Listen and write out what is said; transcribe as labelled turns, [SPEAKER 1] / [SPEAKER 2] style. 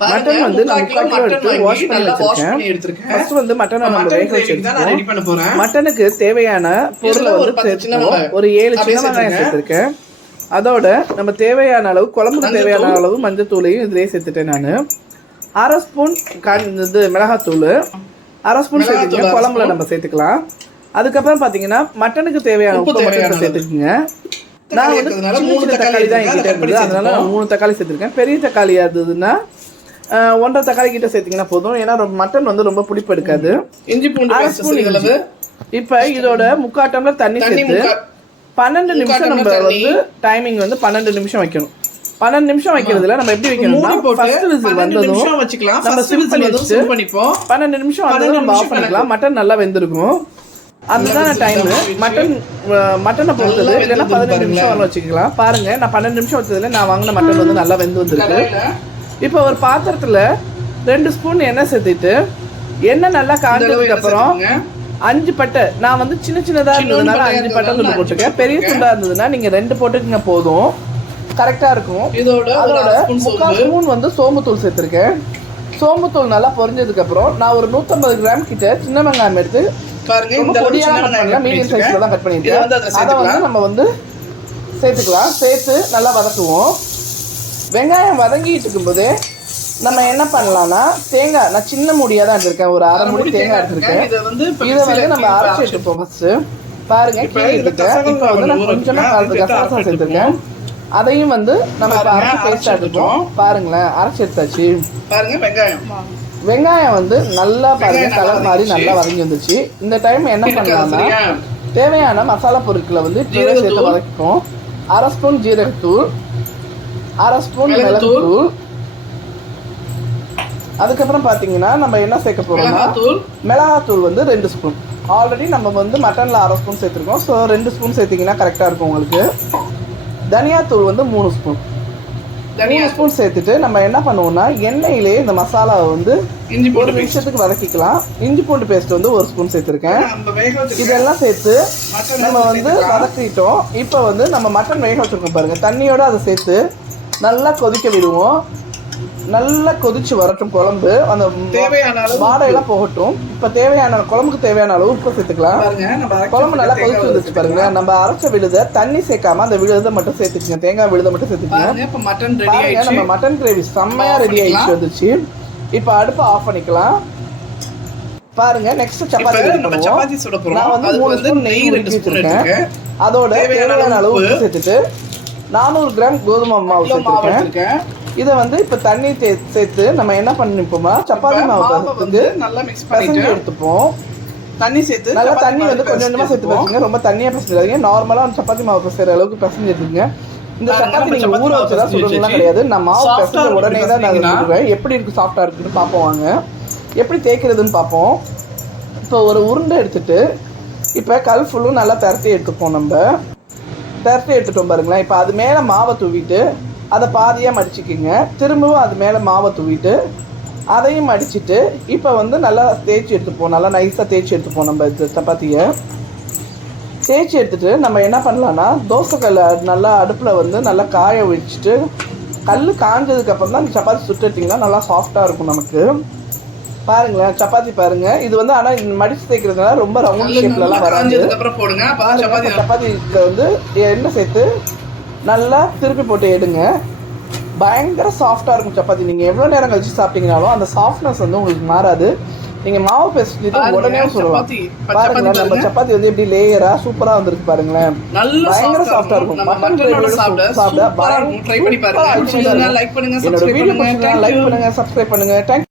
[SPEAKER 1] Mutton வந்து நான் முக்கால் கிலோ எடுத்து வாஷ் பண்ணி வச்சிருக்கேன் ஃபர்ஸ்ட் வந்து மட்டனை நம்ம வேக வச்சிருக்கோம். மட்டனுக்கு தேவையான பொருளை வந்து சேர்த்துக்கோம். ஒரு ஏழு சின்ன வெங்காயம்
[SPEAKER 2] சேர்த்துருக்கேன்.
[SPEAKER 1] அதோட நம்ம தேவையான அளவு குழம்புக்கு. தேவையான அளவு மஞ்சத்தூளையும் இதுலயே சேர்த்துட்டேன் நான். அரை ஸ்பூன் கண் இது மிளகாத்தூள். அரை ஸ்பூன் சேர்த்துக்கங்க. குழம்புல. நம்ம சேர்த்துக்கலாம். அதுக்கப்புறம் பாத்தீங்கன்னா மட்டனுக்கு தேவையான
[SPEAKER 2] உப்பு
[SPEAKER 1] மட்டும் சேர்த்துக்குங்க. நான் வந்து
[SPEAKER 2] மூணு தக்காளி
[SPEAKER 1] தான்
[SPEAKER 2] அதை
[SPEAKER 1] இருந்தது அதனால நான் மூணு தக்காளி சேர்த்திருக்கேன். பெரிய தக்காளியா இருந்ததுன்னா ஒன்றரை தக்காளி கிட்ட சேர்த்தீங்கன்னா போதும். ஏன்னா மட்டன் வந்து ரொம்ப புளிப்பு எடுக்காது
[SPEAKER 2] இஞ்சி பூண்டு
[SPEAKER 1] அரை
[SPEAKER 2] பேஸ்ட்
[SPEAKER 1] ஸ்பூன்
[SPEAKER 2] சிறிதளவு
[SPEAKER 1] இப்ப இதோட முக்கா டம்ளர் தண்ணி சேர்த்து பன்னெண்டு நிமிஷம் நம்ம வந்து டைமிங் வந்து பன்னெண்டு நிமிஷம் வைக்கணும். பன்னெண்டு நிமிஷம் வைக்கிறதுல நம்ம எப்படி வைக்கணும்னா ஃபர்ஸ்ட் விசில்
[SPEAKER 2] பன்னெண்டு
[SPEAKER 1] வந்ததும்
[SPEAKER 2] நிமிஷம் வச்சுக்கலாம்.
[SPEAKER 1] நம்ம பண்ணி
[SPEAKER 2] பண்ணிப்போம்.
[SPEAKER 1] பன்னெண்டு நிமிஷம் ஆஃப் பண்ணிக்கலாம். மட்டன் நல்லா வெந்திருக்கும். அதுதான் டைம். மட்டன் மட்டனை பொறுத்தது. இல்லைன்னா பதினஞ்சு நிமிஷம்
[SPEAKER 2] பாருங்களேன்.
[SPEAKER 1] வர வச்சுக்கலாம். பாருங்க நான் பன்னெண்டு நிமிஷம் வச்சதுல நான் வாங்கின மட்டன் வந்து நல்லா வெந்து வந்திருக்கு. இப்போ ஒரு பாத்திரத்துல ரெண்டு ஸ்பூன் எண்ணெய் சேர்த்துட்டு எண்ணெய் நல்லா காஞ்சதுக்கு அப்புறம். அஞ்சு பட்டை. நான் வந்து சின்ன சின்னதா இருந்ததுனால அஞ்சு பட்டை துண்டு போட்டுருக்கேன். பெரிய
[SPEAKER 2] போட்டுருக்கேன்.
[SPEAKER 1] துண்டா இருந்ததுன்னா நீங்க ரெண்டு போட்டுக்கங்க போதும். கரெக்டா இருக்கும்.
[SPEAKER 2] இதோட
[SPEAKER 1] அதோட முக்கால் ஸ்பூன் வந்து சோம்புத்தூள் சேர்த்திருக்கேன். சோம்புத்தூள் நல்லா பொரிஞ்சதுக்கு அப்புறம் நான் ஒரு 150 கிராம் கிட்ட சின்ன வெங்காயம் எடுத்து மீடியம் சைஸ்ல தான் கட்
[SPEAKER 2] அதுல
[SPEAKER 1] அதை வந்து நம்ம வந்து சேர்த்துக்கலாம். சேர்த்து நல்லா வதக்குவோம். வெங்காயம் வதங்கிட்டு இருக்கும்போதே நம்ம என்ன பண்ணலாம்னா தேங்காய் நான் சின்ன முடியா தான் எடுத்திருக்கேன். ஒரு அரை முடி தேங்காய் எடுத்திருக்கேன்.
[SPEAKER 2] இதை வந்து
[SPEAKER 1] நம்ம அரைச்சு எடுத்துப்போம் ஃபர்ஸ்ட் பாருங்க கீழே இப்போ வந்து நான்
[SPEAKER 2] ஒண்ணு
[SPEAKER 1] கொஞ்சமா
[SPEAKER 2] ஊற
[SPEAKER 1] கால்
[SPEAKER 2] வச்சிருக்கேன்.
[SPEAKER 1] கசகசா
[SPEAKER 2] அதை
[SPEAKER 1] சேர்த்திருக்கேன். அதையும் வந்து நம்ம இப்போ அரைச்சு
[SPEAKER 2] அரைச்சு
[SPEAKER 1] பேஸ்ட் எடுத்துப்போம். பாருங்களேன் அரைச்சு எடுத்தாச்சு.
[SPEAKER 2] பாருங்க வெங்காயம்.
[SPEAKER 1] வெங்காயம் வந்து நல்லா பாருங்க கலர் மாதிரி. நல்லா வதங்கி வந்துச்சு. இந்த டைம் என்ன பண்ணலாம்னா? தேவையான மசாலா பொருட்களை வந்து சேர்த்து. வதக்கிப்போம். அரை ஸ்பூன் ஜீரகத்தூள். அரை ஸ்பூன்
[SPEAKER 2] மிளகுத்தூள்.
[SPEAKER 1] அதுக்கப்புறம் பாத்தீங்கன்னா நம்ம என்ன சேர்க்க போறோம்னா
[SPEAKER 2] மிளகாத்தூள்
[SPEAKER 1] வந்து ரெண்டு ஸ்பூன் ஆல்ரெடி நம்ம வந்து மட்டனில் அரை ஸ்பூன் சேர்த்துருக்கோம். ஸோ ரெண்டு ஸ்பூன் சேர்த்திங்கன்னா கரெக்டாக இருக்கும் உங்களுக்கு. தனியாத்தூள் வந்து மூணு ஸ்பூன்
[SPEAKER 2] தனியா
[SPEAKER 1] ஸ்பூன் சேர்த்துட்டு நம்ம என்ன பண்ணுவோம்னா எண்ணெயிலே இந்த மசாலாவை வந்து
[SPEAKER 2] இஞ்சி
[SPEAKER 1] ஒரு
[SPEAKER 2] பேஸ்ட்
[SPEAKER 1] நிமிஷத்துக்கு வதக்கிக்கலாம். இஞ்சி பூண்டு பேஸ்ட் வந்து ஒரு ஸ்பூன் சேர்த்துருக்கேன். இதெல்லாம் சேர்த்து நம்ம வந்து. வதக்கிட்டோம். இப்போ வந்து நம்ம மட்டன் வேக வச்சிருக்கோம் பாருங்க. தண்ணியோட அதை சேர்த்து நல்லா கொதிக்க விடுவோம். நல்லா கொதிச்சு வரட்டும் குழம்பு. அந்த
[SPEAKER 2] தேவையான
[SPEAKER 1] வாடையெல்லாம் போகட்டும். இப்போ தேவையான குழம்புக்கு தேவையான அளவு உப்பு சேர்த்துக்கலாம். குழம்பு நல்லா கொதிச்சு வந்துச்சு பாருங்க. நம்ம அரைச்ச விழுத தண்ணி சேர்க்காம அந்த விழுதை மட்டும் சேர்த்துக்கங்க. தேங்காய் விழுதை மட்டும் சேர்த்துக்கங்க. நம்ம மட்டன் கிரேவி செம்மையா ரெடி ஆயிடுச்சு. வந்துச்சு இப்போ அடுப்பு ஆஃப் பண்ணிக்கலாம். பாருங்க நெக்ஸ்ட் சப்பாத்தி
[SPEAKER 2] சுட போறோம்.
[SPEAKER 1] நான் வந்து மூணு ஸ்பூன்
[SPEAKER 2] நெய் ரெண்டு ஸ்பூன்.
[SPEAKER 1] அதோட
[SPEAKER 2] தேவையான
[SPEAKER 1] அளவு சேர்த்துட்டு நானூறு கிராம் கோதுமை மாவு சேர்த்துருக்கேன். இதை வந்து இப்போ தண்ணி சேர்த்து நம்ம என்ன பண்ணிப்போமா சப்பாத்தி மாவு வந்து
[SPEAKER 2] நல்லா மிக்ஸ் பண்ணிட்டு
[SPEAKER 1] எடுத்துப்போம்.
[SPEAKER 2] தண்ணி சேர்த்து
[SPEAKER 1] நல்லா தண்ணி வந்து கொஞ்சம் கொஞ்சமா சேர்த்து. வச்சுங்க. ரொம்ப தண்ணியா பிசைஞ்சாதீங்க நார்மலா சப்பாத்தி மாவு பிசைற அளவுக்கு பிசைஞ்சு எடுத்துங்க இந்த சப்பாத்தி
[SPEAKER 2] நம்ம
[SPEAKER 1] நீங்க
[SPEAKER 2] சப்பாத்தி
[SPEAKER 1] ஊற
[SPEAKER 2] வச்சு,
[SPEAKER 1] கிடையாது. நான் மாவு பிசைஞ்ச
[SPEAKER 2] இருக்கு
[SPEAKER 1] உடனே தான் நான். சொல்லுவேன் எப்படி இருக்கு சாஃப்டா இருக்குன்னு பார்ப்போம் வாங்க. எப்படி தேய்க்கிறதுன்னு பார்ப்போம். இப்போ ஒரு உருண்டை எடுத்துட்டு இப்போ கல் ஃபுல்லும் நல்லா திரட்டி எடுத்துப்போம் நம்ம. திரட்டி எடுத்துட்டோம் பாருங்களேன். இப்போ அது மேலே மாவை தூவிட்டு அதை பாதியாக மடிச்சுக்கிங்க. திரும்பவும் அது மேலே மாவை தூவிட்டு அதையும் மடிச்சிட்டு இப்போ வந்து நல்லா தேய்ச்சி எடுத்துப்போம் நல்லா நைஸாக தேய்ச்சி எடுத்துப்போம் நம்ம இது சப்பாத்தியை. தேய்ச்சி எடுத்துகிட்டு நம்ம என்ன பண்ணலான்னா தோசைக்கல்லை நல்லா அடுப்பில் வந்து நல்லா காய வச்சுட்டு கல் காஞ்சதுக்கப்புறம் தான் தான் சப்பாத்தி சுட்டு நல்லா சாஃப்டாக இருக்கும் நமக்கு. பாருங்களேன் சப்பாத்தி பாருங்க. இது வந்து ஆனால் மடிச்சு தேய்க்கிறதுனால ரொம்ப ரவுண்ட் ஷேப்லலாம் வராது.
[SPEAKER 2] அப்பதான் சப்பாத்தி
[SPEAKER 1] வந்து எண்ணெய் சேர்த்து நல்லா திருப்பி போட்டு எடுங்க. பயங்கர சாஃப்டாக இருக்கும் சப்பாத்தி. நீங்கள் எவ்வளோ நேரம் கழிச்சு சாப்பிட்டீங்கனாலும் அந்த சாஃப்ட்னஸ் வந்து உங்களுக்கு மாறாது. நீங்கள் மாவு பேசிட்டு
[SPEAKER 2] பாருங்க,
[SPEAKER 1] உடனே சொல்லலாம்.
[SPEAKER 2] சப்பாத்தி
[SPEAKER 1] நம்ம
[SPEAKER 2] பாருங்க.
[SPEAKER 1] சப்பாத்தி வந்து எப்படி லேயரா சூப்பரா வந்திருக்கு பாருங்களேன். பயங்கர
[SPEAKER 2] சாஃப்டா இருக்கும்.
[SPEAKER 1] மட்டன்
[SPEAKER 2] சாப்பிட
[SPEAKER 1] சாப்பிட
[SPEAKER 2] சூப்பரா இருக்கும். ட்ரை பண்ணி பாருங்க.
[SPEAKER 1] பயங்கர
[SPEAKER 2] லைக் பண்ணுங்க
[SPEAKER 1] லைக். பண்ணுங்க. சப்ஸ்கிரைப் பண்ணுங்க